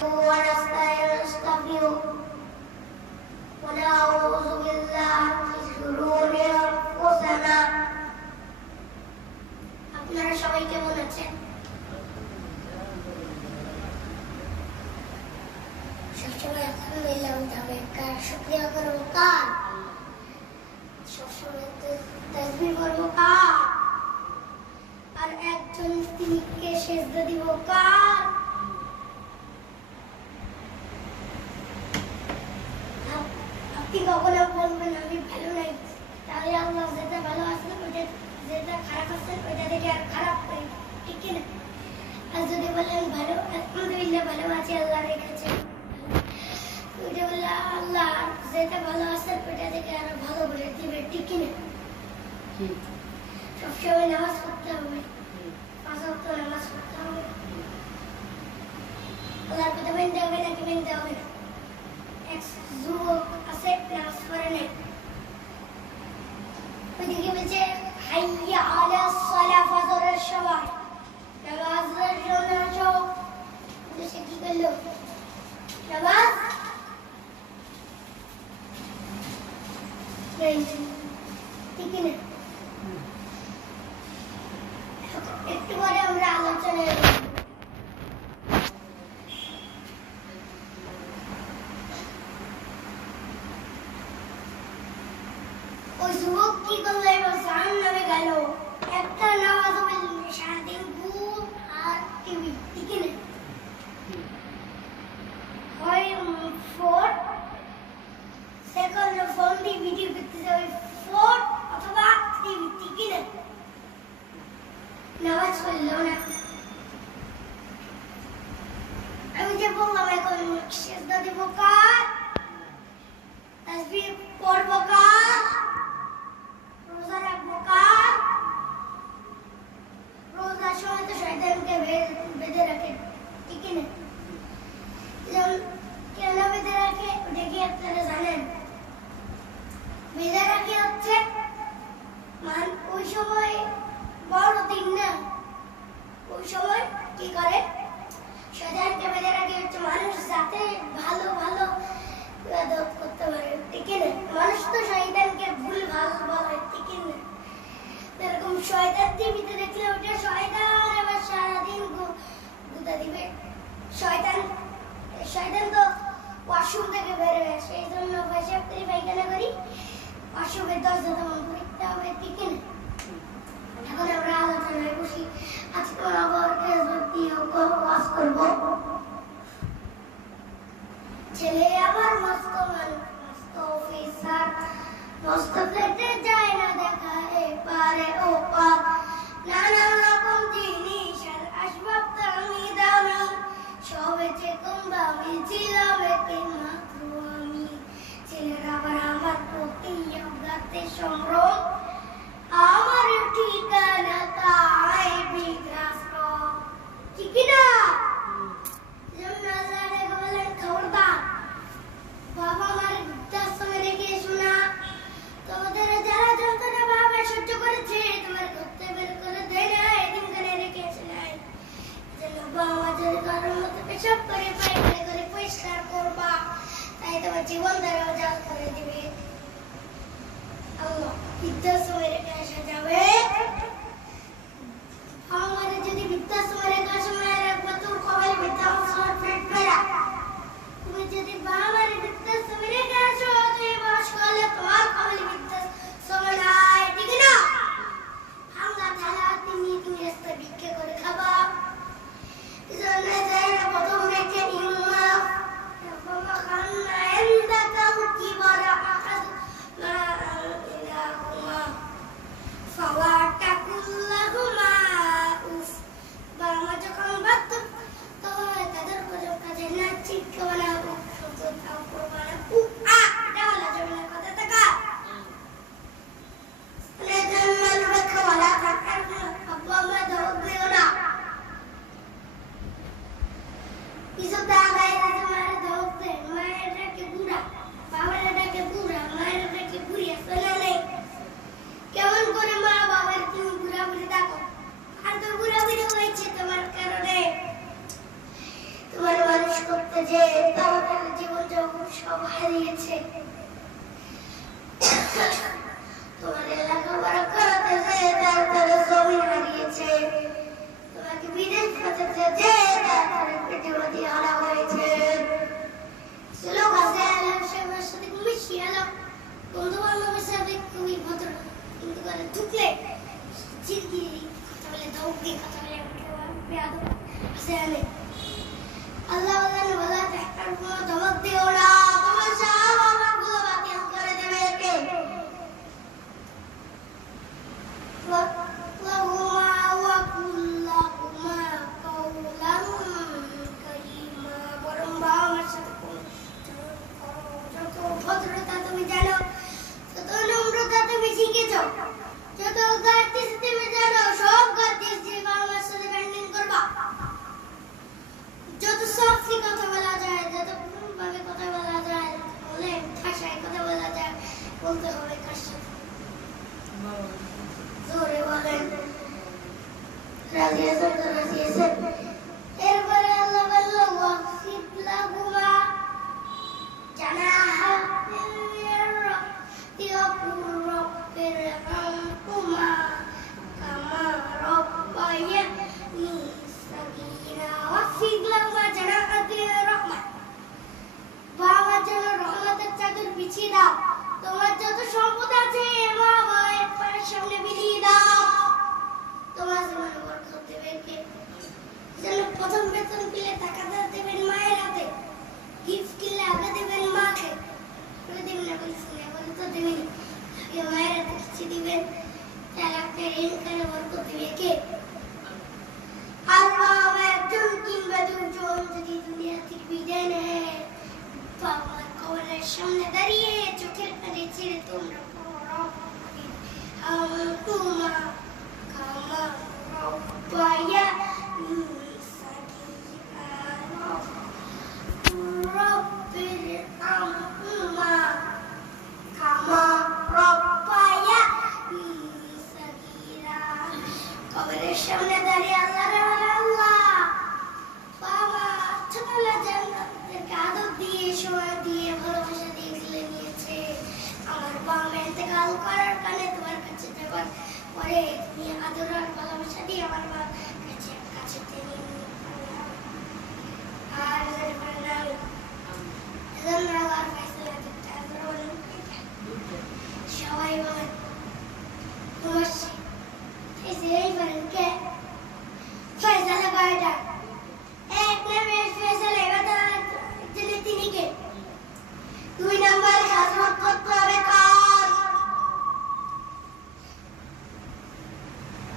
ونستغفره ونعوذ بالله من شرور أنفسنا আপনারা সবাই কেমন আছেন? সবসময় আলহামদুলিল্লাহ তবে কার শুকরিয়া করব কার? সবসময় তাসবিহ করব কার? আর একজন তিনিকে সেজদা দিব কার? আপনি কখনো বলবেন আমি ভালো নাই, তাহলে আল্লাহ যেটা ভালো আছে ওইটা, যেটা খারাপ আছে ওইটা দেখে আর খারাপ করে, ঠিক কিনা? আর যদি বলেন ভালো, আলহামদুলিল্লাহ ভালো আছি আল্লাহ রেখেছে, ওইটা বললে আল্লাহ যেটা ভালো আছে ওইটা দেখে আরো ভালো করে দিবে, ঠিক কিনা? সবসময় নামাজ পড়তে হবে, 5 ওয়াক্ত নামাজ পড়তে হবে। আল্লাহর কথা মানতে হবে নাকি মানতে হবে না? এক যুবক আছে নামাজ পড়ে নাই, ওইদিকে বলছে হাইয়া আলা সালাহ ফজরের সময় নামাজের জন্য আসো, সে কি করলো? নামাজ ঠিক না? একটু পরে আমরা আলোচনায় ওই যুবক কি করলো? এবার জাহান্নামে গেল। একটা নামাজ সারাদিন ঘুম আর টিভি, ঠিক না? হয় ফোন, সেকেন্ড ফোন দিয়ে ভিডিও দেখতে যাবে, ফোন অথবা টিভি, ঠিক না? নামাজ পড়লো না। আমি যে বললাম এখন সেজদা দেব কার? তাসবিহ পড়ব কার? রোজা রাখবো কার? রোজার সময় তো শয়তানকে বেঁধে রাখে, ঠিক না? কেন বেঁধে রাখে ওটা কি আপনারা জানেন? বেঁধে রাখে হচ্ছে ওই সময় বড় দিন না, ওই সময় কি করে শয়তানকে বেঁধে রাখে হচ্ছে মানুষ যাতে ভালো ভালো ইবাদত করতে পারে, ঠিক না? মানুষ তো শয়তানকে ভুল ভাল বলে, ঠিক না? এরকম শয়তান টিভিতে দেখলে ওটা শয়তান আবার সারাদিন গুদা দিবে। শয়তান তো ওয়াশরুম থেকে বেরোয়, সেই জন্য পেশাব করি পায়খানা করি, ওয়াশরুমের দরজা তেমন করতে হবে, ঠিক না? এখন আমরা আলোচনায় বসি। আজকে আবার ওয়াজ করব। ছেলে আমার মস্ত মানুষ, মস্ত অফিসার, মস্ত ফ্লেটে যায় না দেখা এপারে ওপার, নানা রকম জিনিস আর আসবাব দামি দামি, সবে চেকম দামি ছিলাম এতে মাত্র আমি। ছেলের আবার আমার প্রতি অজ্ঞাতে সম্ভ্রম, আমার ঠিকানা তাই বৃদ্ধাশ্রম, ঠিক না? যেমন আল্লাহ রেখে বলেন খবরদার বাবা আমার বৃদ্ধাশ্রমে রেখে এসো না, তোমাদের যারা যন্ত্রণা ভাবে সহ্য করেছে তোমার করতে বের করে দেয় না, এদিনখানে রেখে এসে নাই। যেন বাবা যদি কারোর মতো পেশাব করে পায়খানা করে পরিষ্কার করবা, তাই তোমার জীবন দ্বারা উজাড় করে দিবে। আল্লাহ বৃদ্ধাশ্রমে রেখে আসা যাবে? আমাদের যদি বৃদ্ধাশ্রমে রেখে আসা মায়ের একবার তোর কবে বৃদ্ধাশ্রমের পেট পেরা, তুমি যদি বাবার বৃদ্ধাশ্রমে রেখে আসো তুই বয়স করলে তোমার কবে বৃদ্ধাশ্রমে নাই, ঠিক না? ভাঙা থালা তুমি রাস্তা ভিক্ষে করে খাবা। জন্য প্রথম রেখে ইম্মা খান্না এন্দাকা কি বড় আকাশ মা ইলাহুমা ফাওয়া সামনে দাঁড়িয়ে চোখের পানি ছেড়ে তোমরা তুমা খামা রব্বায়া রব্বির আম্মা খামা রব্বায়া সাগীরা। কবরের সামনে দাঁড়িয়ে আল্লাহ বাবা ছোটবেলা জান্নাতকে আদর দিয়ে সময় দিয়ে ভালোবাসা দিয়ে গিলে নিয়েছে। আমার বাবা ইন্তেকাল করার কারণে তোমার কাছে যাবার পরে তুমি আদর আর ভালোবাসা দিয়ে আমার বাবার কাছে টেনে নিয়ে আর আল্লাহর ফয়সালা দিতে সবাই বলেন তোমার এই বলেন কে ফয়সালা বাড়িটা এক নামের ফয়সালা এবার তিনি কে? দুই নাম্বার খাসরত করতে হবে কার?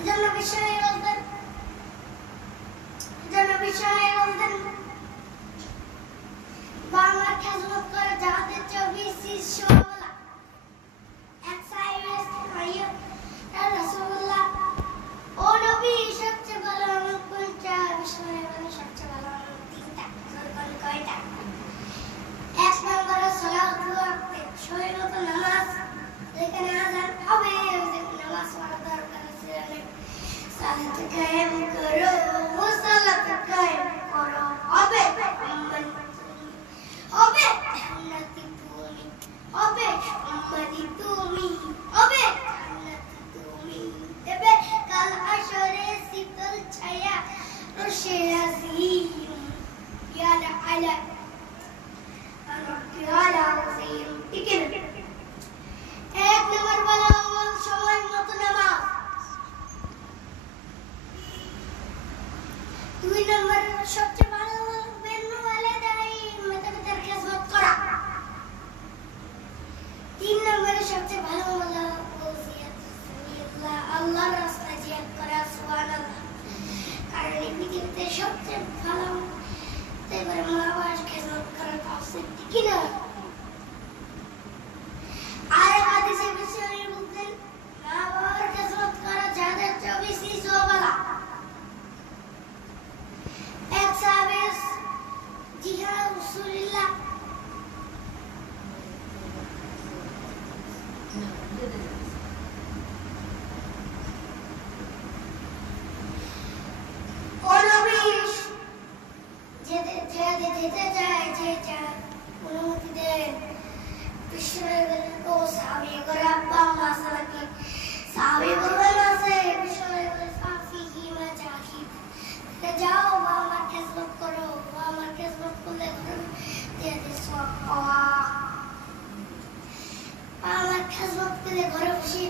এজন্য বিষয়ে বলতেন বাংলার খাসরত করে যাদের 24 বলা এক সাইবেস ভাইয়া রাসূলুল্লাহ ও নবী সবচেয়ে ভালো আমল কোনটা? বিষয়ে বলে সবচেয়ে ভালো আমল তিনটা। কয়টা? এক নম্বরে সালাত ওয়াক্তে শরীয়ত নামাজ, যেখানে আযান হবে নামাজ পড়া দরকার আছে। সালাত কায়েম করো, সালাত কায়েম করো, হবে জান্নাতি তুমি, হবে উম্মতি তুমি, হবে জান্নাতি তুমি। দেবে কাল হাশরে শীতল ছায়া রোশে আসিম ইয়া আলা এক নম্বর বলা সময় মতো নামাজ। দুই নম্বর সবচেয়ে ভালো বেনু ওয়ালিদাই মাতা-পিতার খেদমত করা। তিন নম্বরে সবচেয়ে ভালো হলো ওসিয়াত সাবিলিল্লাহ, আল্লাহর রাস্তায় জিহাদ করা। সুবহানাল্লাহ। কারণ এই পৃথিবীতে সবচেয়ে ভালো এবারে মা বাবার খেদমত করা তৌফিক কি না? আর হাদিসে বিষয়ে বলতেন মা বাবার খেদমত করা যাদের 24 বলা। এক সাহাবী জিহাদ রাসূলুল্লাহ যেতে চায় যে অনুমতি দেন। বিষয়ে ও সাহাবী করে আব্বা আম্মা সালাকি সাহাবী বলবেন আছে বিষয়ে সাফিহি মা জাহিদ যাও বা আমার খেদমত করো, বা আমার খেদমত করলে দিয়ে দিস আমার খেদমত করলে ঘরে বসে